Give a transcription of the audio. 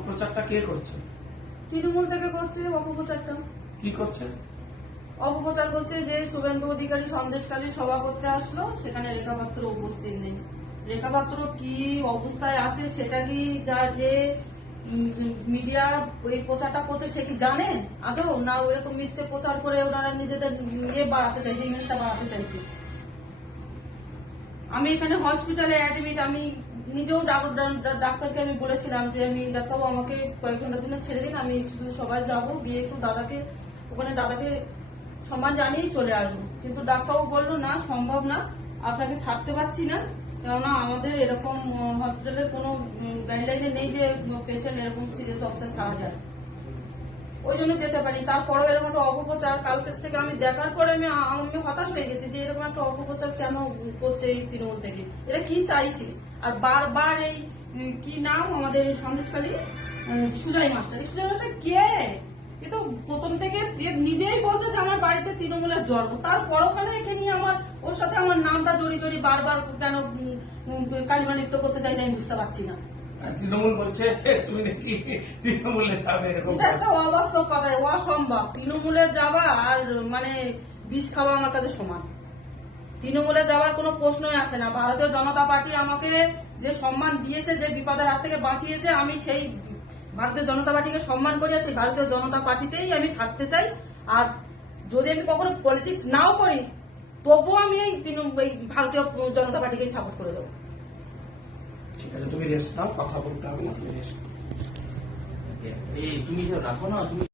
অপপ্রচারটা কে করছে? তৃণমূল থেকে করছে অপপ্রচারটা। কি করছে? অপপ্রচার করছে যে শুভেন্দু অধিকারী সন্দেশকালী সভা করতে আসলো, সেখানে রেখা পাত্র উপস্থিত নেই। রেখা পাত্র কি অবস্থায় আছে সেটা কি যে মিডিয়া এই প্রচারটা করছে সে কি জানে আদৌ, না ওরকম মিথ্যে প্রচার করে ওনারা নিজেদের বাড়াতে চাইছে, ইমেজটা বাড়াতে চাইছে। আমি এখানে হসপিটালে অ্যাডমিট, আমি নিজেও ডাক্তারকে আমি বলেছিলাম যে আমি ডাক্তারবাবু আমাকে কয়েক ঘন্টার জন্য ছেড়ে দিন, আমি শুধু সবাই যাবো, গিয়ে একটু দাদাকে সম্মান জানিয়েই চলে আসবো। কিন্তু ডাক্তারবাবু বললো না, সম্ভব না, আপনাকে ছাড়তে পারছি না, কেননা আমাদের এরকম হসপিটালের কোনো গাইডলাইনে নেই যে পেশেন্ট এরকম সিরিয়াস অবস্থায় ছাড়া যায়, ওই জন্য যেতে পারি। তারপরেও এরকম একটা অপপ্রচার কালকের থেকে আমি দেখার পরে আমি হতাশ হয়ে গেছি যে এরকম একটা অপপ্রচার কেন করছে এই তৃণমূল থেকে, এরা কি চাইছে। আর বারবার এই কি নাম আমাদের সন্দেশখালী সুজয় মাস্টার, এই সুজয় মাস্টার কে? এ তো প্রথম থেকে নিজেই বলছে যে আমার বাড়িতে তৃণমূলের জন্ম, তারপরও কেন একে নিয়ে ওর সাথে আমার নামটা জড়ি বারবার কেন কালিমা লিপ্ত করতে চাইছে আমি বুঝতে পারছি না। তৃণমূল বলছে তুমি নাকি তৃণমূলে যাবে, এরকম এটা একটা অবাস্তব কথা, অসম্ভব। তৃণমূলে যাওয়া আর মানে বিষ খাওয়া আমার কাছে সমান। তৃণমূলে যাওয়ার কোনো প্রশ্নই আসে না। ভারতীয় জনতা পার্টি আমাকে যে সম্মান দিয়েছে, যে বিপদের হাত থেকে বাঁচিয়েছে, আমি সেই ভারতীয় জনতা পার্টিকে সম্মান করি আর সেই ভারতীয় জনতা পার্টিতেই আমি থাকতে চাই। আর যদি আমি কখনো পলিটিক্স নাও করি তবুও আমি এই ভারতীয় জনতা পার্টিকেই সাপোর্ট করে দেবো। ঠিক আছে, তুমি রেস্ট নাও, কথা বলতে হবে না, তুমি রেস্ট। তুমি রাখো না, তুমি